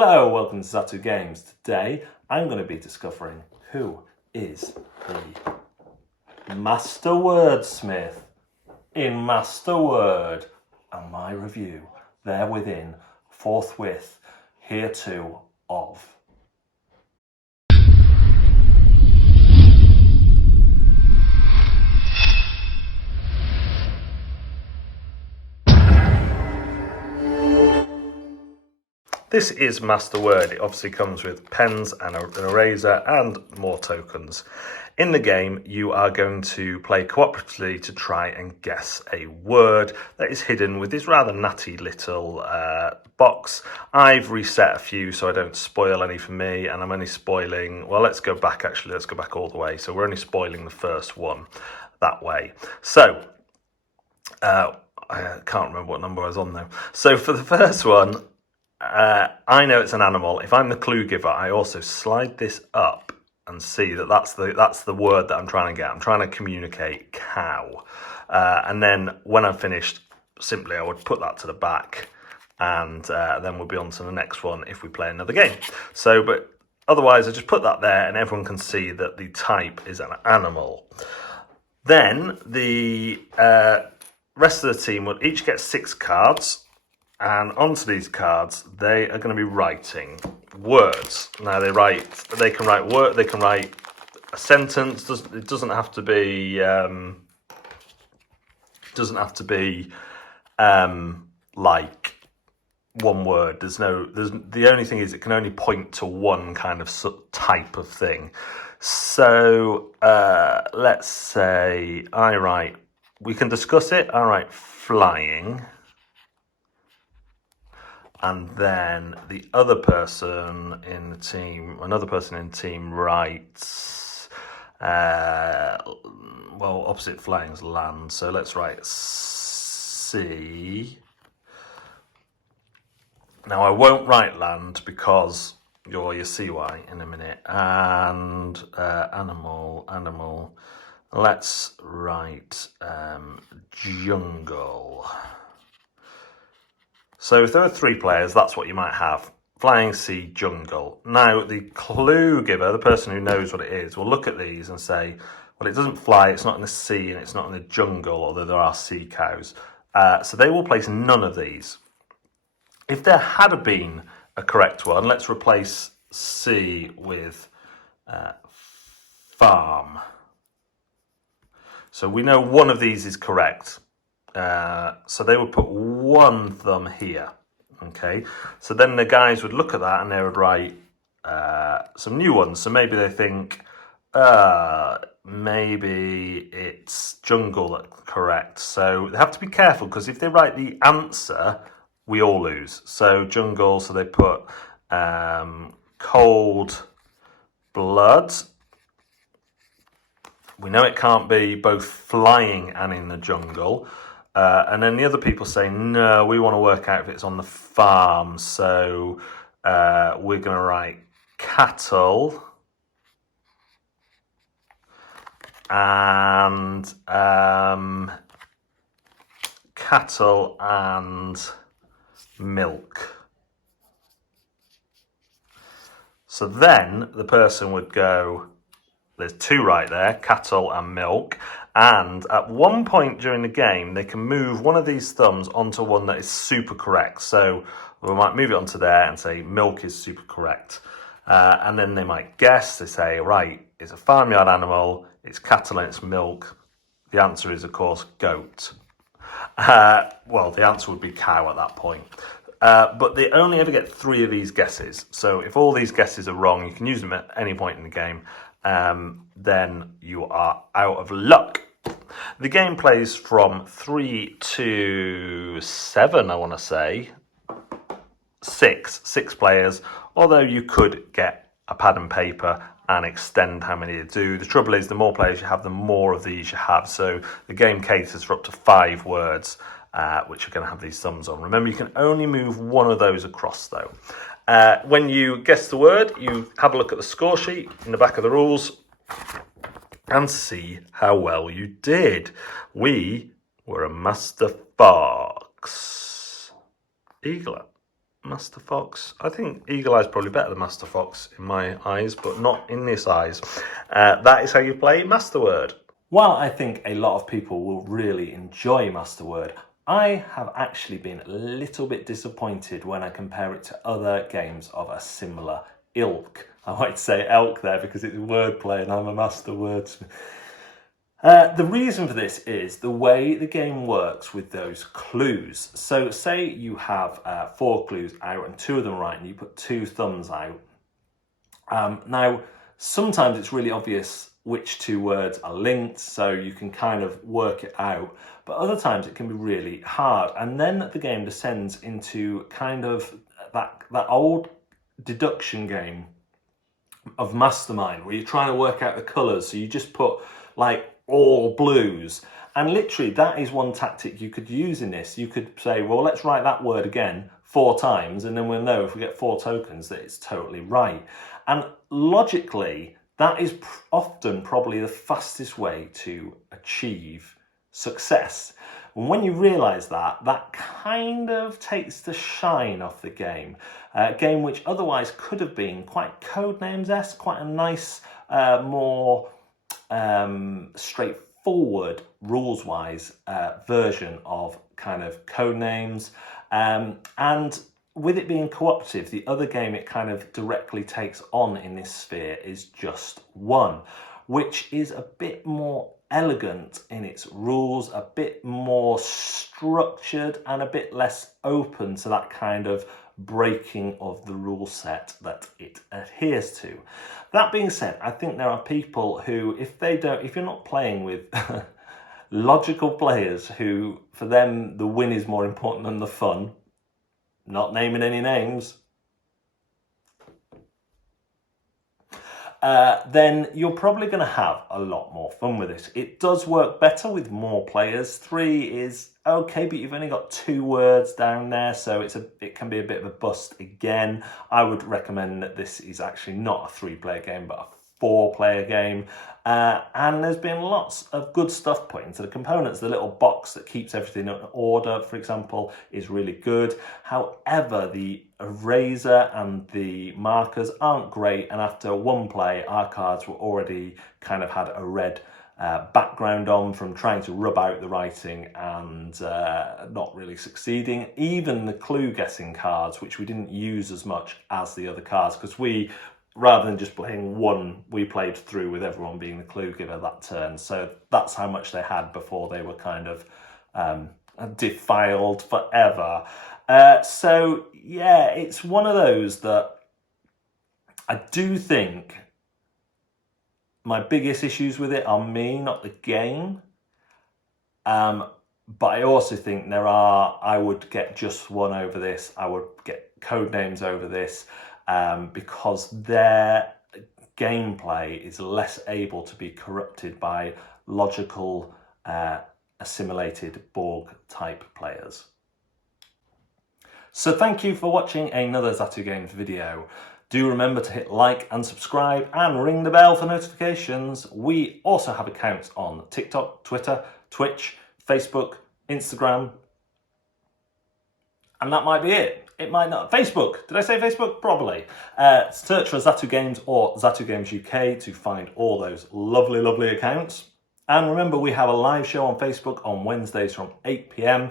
Hello, welcome to Zatu Games. Today I'm going to be discovering who is the Master Wordsmith in Masterword, and my review therewithin forthwith hereto of. This is Masterword. It obviously comes with pens and an eraser and more tokens. In the game, you are going to play cooperatively to try and guess a word that is hidden with this rather natty little box. I've reset a few so I don't spoil any for me, and I'm only spoiling, well, let's go back all the way. So we're only spoiling the first one that way. So, I can't remember what number I was on though. So for the first one, I know it's an animal. If I'm the clue giver, I also slide this up and see that that's the word that I'm trying to get. I'm trying to communicate cow. And then when I'm finished, simply I would put that to the back, and then we'll be on to the next one if we play another game. So, but otherwise I just put that there and everyone can see that the type is an animal. Then the rest of the team will each get 6 cards. And onto these cards, they are going to be writing words. Now they can write word. They can write a sentence. It doesn't have to be. Like one word. The only thing is it can only point to one kind of type of thing. So let's say I write. We can discuss it. I write flying. And then the other person in the team, writes, well, opposite flying is land. So let's write sea. Now I won't write land because you'll see why in a minute. And animal. Let's write jungle. So if there are 3 players, that's what you might have. Flying, sea, jungle. Now, the clue giver, the person who knows what it is, will look at these and say, well, it doesn't fly, it's not in the sea, and it's not in the jungle, although there are sea cows. So they will place none of these. If there had been a correct one, let's replace sea with farm. So we know one of these is correct. So they would put 1 thumb here. Okay, so then the guys would look at that and they would write some new ones. So maybe they think, maybe it's jungle that's correct. So they have to be careful because if they write the answer, we all lose. So jungle, so they put cold blood. We know it can't be both flying and in the jungle. And then the other people say, no, we want to work out if it's on the farm. So we're going to write cattle and milk. So then the person would go, there's 2 right there, cattle and milk. And at one point during the game, they can move one of these thumbs onto one that is super correct. So we might move it onto there and say milk is super correct. And then they might guess. They say, right, it's a farmyard animal, it's cattle and it's milk. The answer is, of course, goat. Well, the answer would be cow at that point. But they only ever get 3 of these guesses. So if all these guesses are wrong, you can use them at any point in the game. Then you are out of luck. The game plays from 3 to 7, I want to say. 6 players, although you could get a pad and paper and extend how many you do. The trouble is, the more players you have, the more of these you have. So the game caters for up to 5 words, which are going to have these thumbs on. Remember, you can only move 1 of those across, though. When you guess the word, you have a look at the score sheet in the back of the rules and see how well you did. We were a Master Fox. Eagler. Master Fox. I think Eagle Eye's probably better than Master Fox in my eyes, but not in this eyes. That is how you play Masterword. While I think a lot of people will really enjoy Masterword, I have actually been a little bit disappointed when I compare it to other games of a similar ilk. I might say elk there because it's wordplay and I'm a master wordsmith. The reason for this is the way the game works with those clues. So say you have 4 clues out and 2 of them right and you put 2 thumbs out. Now, sometimes it's really obvious which 2 words are linked, so you can kind of work it out. But other times it can be really hard. And then the game descends into kind of that old deduction game of Mastermind, where you're trying to work out the colours. So you just put like all blues. And literally that is one tactic you could use in this. You could say, well, let's write that word again 4 times, and then we'll know if we get 4 tokens that it's totally right. And logically, that is often probably the fastest way to achieve success. And when you realise that, that kind of takes the shine off the game. A game which otherwise could have been quite Codenames-esque, quite a nice, more straightforward, rules-wise version of kind of Codenames. And with it being cooperative, the other game it kind of directly takes on in this sphere is Just One, which is a bit more elegant in its rules, a bit more structured and a bit less open to that kind of breaking of the rule set that it adheres to. That being said, I think there are people who, if you're not playing with logical players who, for them, the win is more important than the fun, not naming any names, then you're probably going to have a lot more fun with it. It does work better with more players. 3 is okay, but you've only got 2 words down there, so it can be a bit of a bust again. I would recommend that this is actually not a 3-player game, but a 4-player game. And there's been lots of good stuff put into the components. The little box that keeps everything in order, for example, is really good. However, the eraser and the markers aren't great, and after 1 play, our cards were already kind of had a red background on from trying to rub out the writing and not really succeeding. Even the clue guessing cards, which we didn't use as much as the other cards, because we, rather than just playing 1, we played through with everyone being the clue giver that turn. So that's how much they had before they were kind of defiled forever. So yeah, it's one of those that I do think my biggest issues with it are me, not the game. But I also think I would get Just One over this. I would get Codenames over this. Because their gameplay is less able to be corrupted by logical, assimilated Borg type players. So thank you for watching another Zatu Games video. Do remember to hit like and subscribe and ring the bell for notifications. We also have accounts on TikTok, Twitter, Twitch, Facebook, Instagram, and that might be it. It might not. Facebook. Did I say Facebook? Probably. Search for Zatu Games or Zatu Games UK to find all those lovely, lovely accounts. And remember, we have a live show on Facebook on Wednesdays from 8 p.m.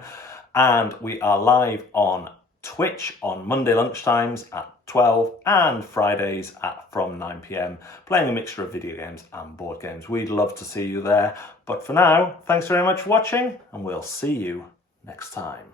And we are live on Twitch on Monday lunchtimes at 12 and Fridays from 9 p.m. playing a mixture of video games and board games. We'd love to see you there. But for now, thanks very much for watching, and we'll see you next time.